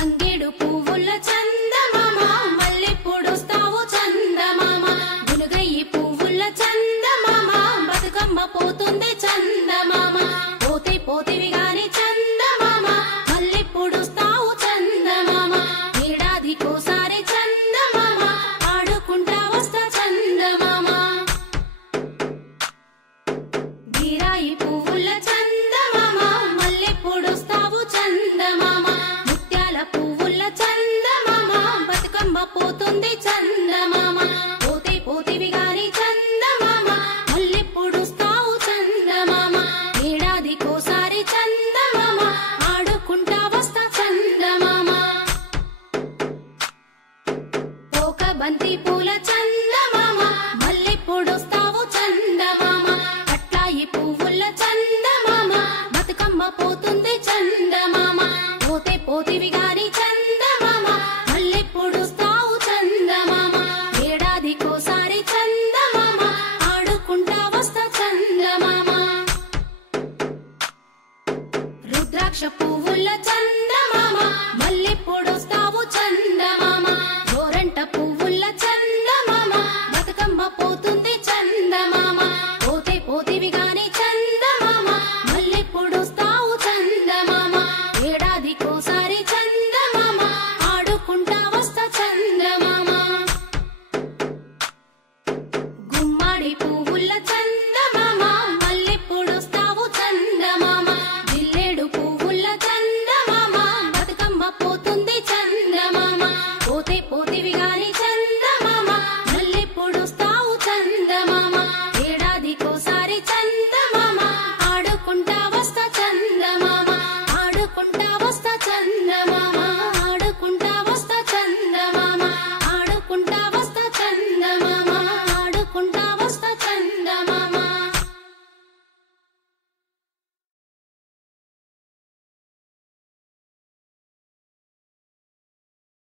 తంగేడు పువ్వుల చందమామ మల్లెప్పుడొస్తావు చందమామ గునుగయ్యి పువ్వుల చందమామ బతుకమ్మ పోతుంది చందమామ పోతే పోతివి గాని చందమామ మల్లెప్పుడొస్తావు చందమామ ఏడాదికోసారి చందమామ ఆడుకుంటా వస్తా చందమామ గిరాయి పువ్వుల చందమామ మల్లెప్పుడొస్తావు చందమామ ముత్యాల పువ్వుల చందమామ బతుకమ్మ పోతుంది చందమామ పోతే పోతివి గాని చందమామ మల్లెప్పుడొస్తావు చందమామ ఏడాదికోసారి చందమామ ఆడుకుంటా వస్తా చందమామ పోక బంతి పూల చందమామ మల్లెప్పుడొస్తావు చందమామ అట్లాయి పువ్వుల చందమామ బతుకమ్మ పోతుంది చందమామ పోతే పోతివి గాని చందమామ మల్లెప్పుడొస్తావు చందమామ ఏడాదికోసారి చందమామ ఆడుకుంటా వస్తా చందమామ రుద్రాక్ష పువ్వుల చందమామ మల్లెప్పుడొస్తావు చందమామ గోరంట పువ్వుల చందమామ బతుకమ్మ పోతుంది చందమామ పోతే పోతివి గాని చందమామ మల్లెప్పుడొస్తావు చందమామ ఏడాదికోసారి చందమామ ఆడుకుంటా వస్తా చందమామ గుమ్మడి పువ్వుల చందమామ మల్లెప్పుడొస్తావు చందమామ జిల్లేడు పువ్వుల చందమామ బతుకమ్మ పోతుంది చందమామ పోతే పోతివి గాని చందమామ మల్లెప్పుడొస్తావు చందమామ ఏడాదికోసారి చందమామ ఆడుకుంటా వస్తా చందమామ ఆడుకుంటా వస్తా చందమామ